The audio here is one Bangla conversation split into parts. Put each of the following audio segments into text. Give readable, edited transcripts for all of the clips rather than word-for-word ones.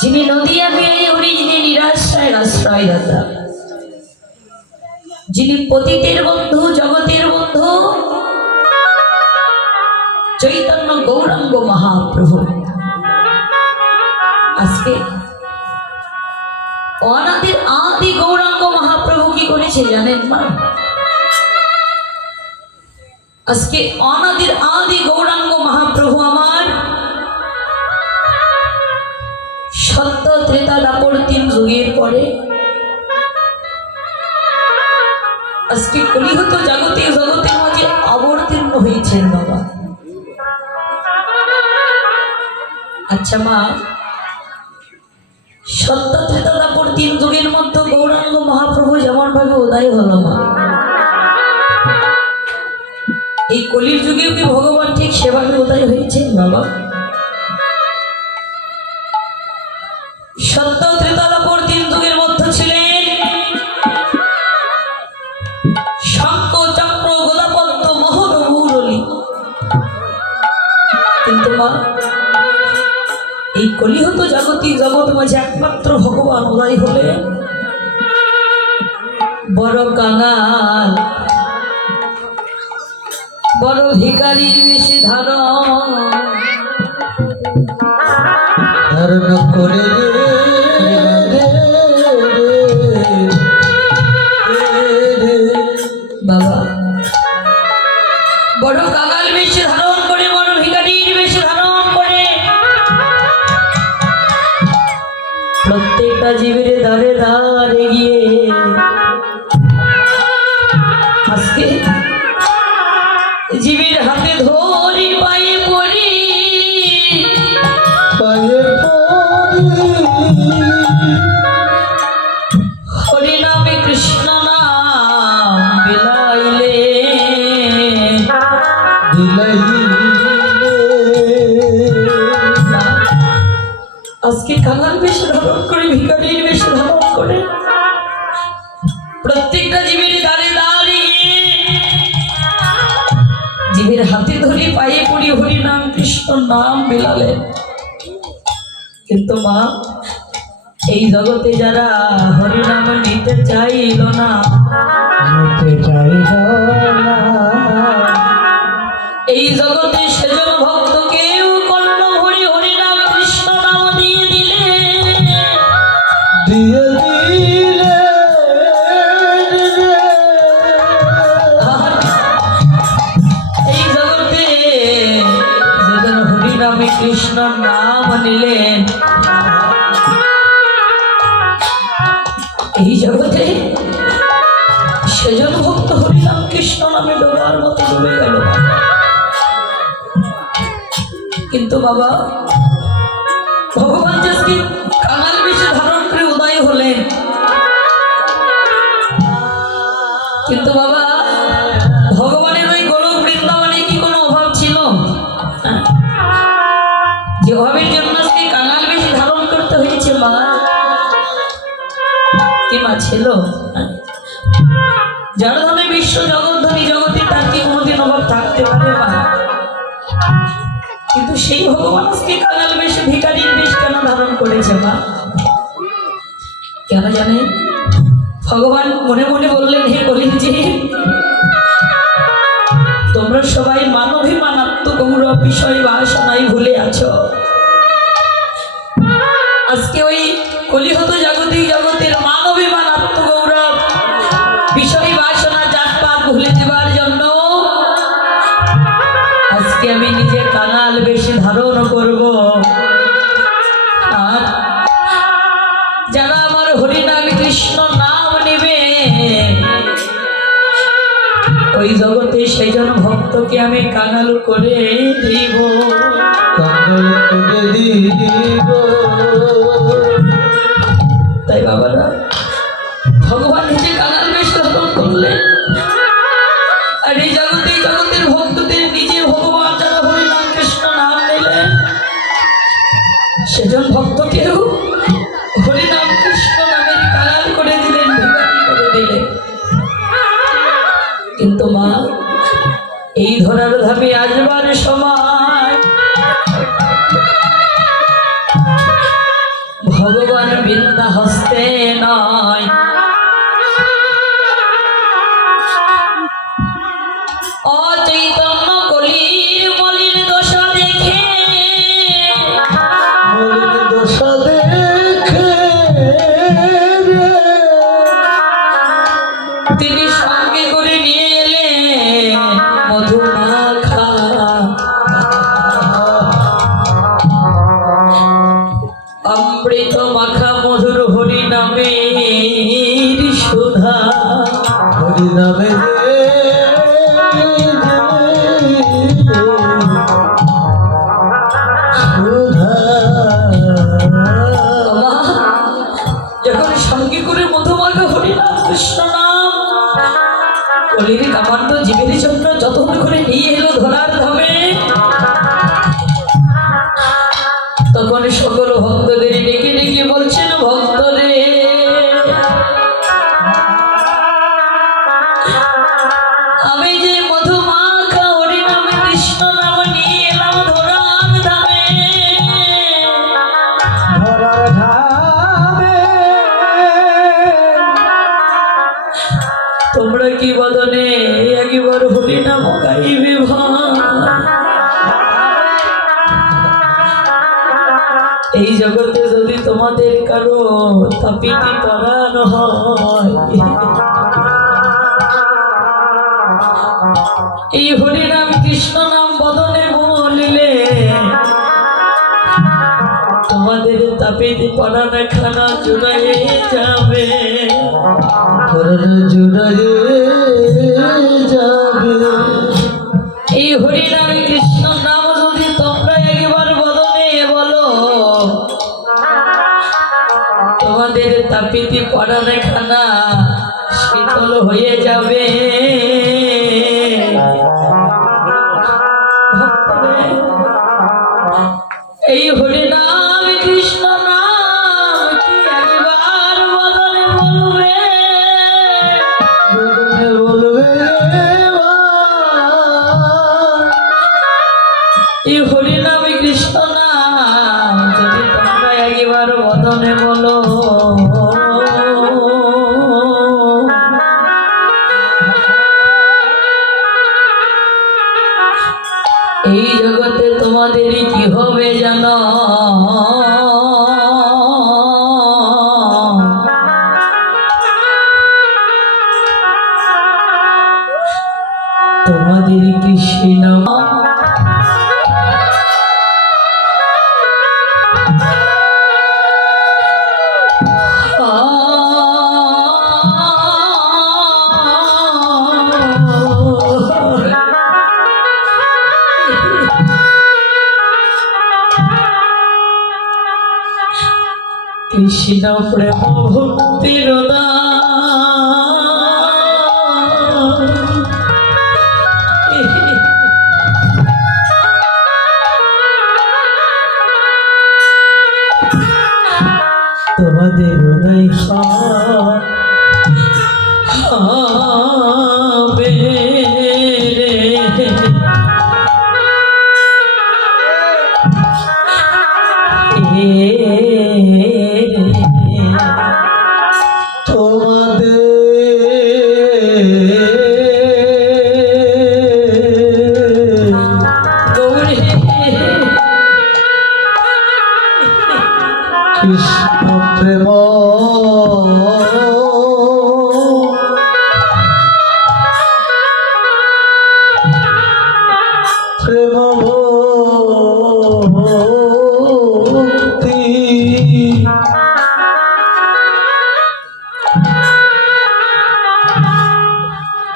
যিনি নদিয়া পেয়ে উনি যিনি নিরাশ্রয়ের আশ্রয়দাতা, যিনি পতিতের বন্ধু, জগতের বন্ধু, চৈতন্য গৌরাঙ্গ মহাপ্রভু। আজকে অনাদির আদি গৌরাঙ্গ মহাপ্রভু কি করেছে জানেন মা? আজকে অনাদির আদি গৌরাঙ্গ মহাপ্রভু আমার সত্য ত্রেতা দাপর 3 যুগের পরে আজকে কলিহত জাগতিক জগতের মাঝে অবতীর্ণ হয়েছেন বাবা। আচ্ছা মা, সত্য ত্রেতা দাপর 3 যুগের মধ্যে গৌরাঙ্গ মহাপ্রভু যেমন ভাবে উদয় হলো মা, এই কলির যুগেও কি ভগবান ঠিক সেভাবে উদয় হয়েছেন বাবা? সত্য ত্রেতা দাপর 3 যুগের মধ্যে ছিলেন শঙ্খ চক্র গদা পদ্ম মোহর মুরলী, কিন্তু মা এই কলিহত জাগতিক জগৎ মাঝে একমাত্র ভগবান উদয় হলে বড় কাঙাল, বড় ভিখারির বেশ ধারণ করে বাবা, বড় কাঙাল বেশ ধারণ করে, বড় ভিখারির বেশ ধারণ করে প্রত্যেকটা জীবের দ্বারে দ্বারে গিয়ে আজকে জীবের হাতে ধরি পায়ে পড়ি, হরি নামে কৃষ্ণ নাম বিলাইলে আজকে কাঙাল বেশ ধারণ করে, ভিখারির বেশ ধারণ করে প্রত্যেকটা জীবের দ্বারে দ্বারে জীবের হাতে ধরে পায়ে পড়ি হরি নাম কৃষ্ণ নাম বিলালেন। কিন্তু মা এই জগতে যারা হরি নাম নিতে চাইল না, এই জগতে সেজন ভক্ত কেউ করল হরি হরি নাম কৃষ্ণ নাম দিয়ে দিলে এই জগতে যেজন হরি নামে কৃষ্ণ নাম নিলেন, এই জগতে সেজন ভক্ত হরিনাম কৃষ্ণ নামে ডোবার মতো ডুবে গেল। কিন্তু বাবা ভগবান আজকে কাঙাল বেশে ধারণ করে উদয় হলেন, কিন্তু বাবা ভগবানের ওই গোলক বৃন্দাবনে কি কোনো অভাব ছিল? যে অভাবের জন্য আজকে কাঙাল বেশে ধারণ করতে হয়েছে মা, কি মা ছিল? যার ধরে বিশ্ব জগৎ ধনী জগতে তার কি কোনোদিন অভাব থাকতে পারে মা? কিন্তু সেই ভগবান আজকে কাঙাল বেশে ভিখারির বেশ কেন ধারণ করেছে মা? কেন জানেন? ভগবান মনে মনে বললেন, হে কলিজি, তোমরা সবাই মানবিমানাত্ম গৌরব বিষয় বাসনায় ভুলে আছো। আজকে ওই কলিহত জাগতিক জগতের মানবিমানাত্ম গৌরব বিষয় বাসনা জাতপাত ভুলে দেবার জন্য আজকে আমি নিজে কাঙাল বেশি ধারণ করব। আর যারা আমার হরিনাম কৃষ্ণ নাম নেবে ওই জগতে সেই জন ভক্তকে আমি কাঙাল করে দিব, তাই বাবারা ভগবান নিজে কাঙাল বেশ ধারণ করলেন। আর এই জগতে জগতের ভক্তদের নিজে ভগবান যারা হরিনাম কৃষ্ণ নাম নিলেন সেজন ভক্তকেও হরিনাম কৃষ্ণ নামের কাঙাল করে দিলেন, ভিখারি করে দিলেন। কিন্তু মা এই ধরার ধামে আসবার সময় ভগবান বিদ্যা হস্তে নয়। অচৈতন্য কলির বলির দশা দেখে, বলির দশা দেখে তিনি সঙ্গে করে নিয়ে এলেন মধুমাখা। অমৃত মাখা মধুর হরি নামের সুধা, হরি নামে যখন সঙ্গে করে মধুমাখা হরি নাম কৃষ্ণ নাম কলির কামান্য জীবের জন্য যতন করে নিয়ে এলো ধরার ধামে, তখন সকল ভক্তদের ডেকে ডেকে বলছেন, ভক্তরে আমি যে মধুমাখা হরি নামে কৃষ্ণ নাম নিয়ে এলাম ধরার ধামে, ধরার ধামে তোমরা কি বদনে একবার হরি নাম গাইবে ভাই? এই জগতে যদি তোমাদের কারো তাপিতি পরানো হয়, এই হরি নাম কৃষ্ণ নাম বদনে বলিলে তোমাদের তাপিতি পরানো খানা জুড়াই যাবে, জুড়াই যাবে। এই হরি নাম কৃষ্ণ নাম যদি তোমরা একবার বদনে বলো, তোমাদের তাপিতি পরানো খানা শীতল হয়ে যাবে। ভক্তরে, এই হরি নাম কৃষ্ণ নাম কি একবার বদনে বলবে? বদনে বলবে এই হরি নাম কৃষ্ণ নাম যদি তোমরা একবার বদনে বলো, এই জগতে তোমাদের কি হবে জানো? তোমাদের কৃষ্ণ কৃষ্ণ প্রেম ভক্তির তোমাদের হৃদয় হবে রে। কৃষ্ণ প্রেম প্রেম ভক্তি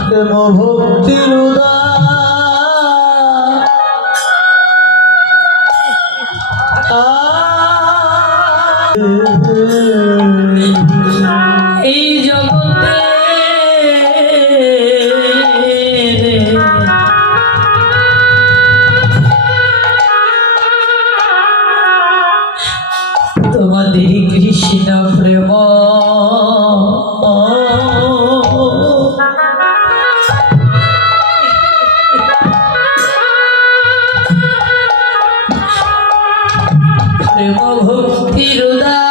প্রেম ভক্তির এই জগতে তোমাদের কৃষ্ণ প্রেম প্রেম ভক্তির উদা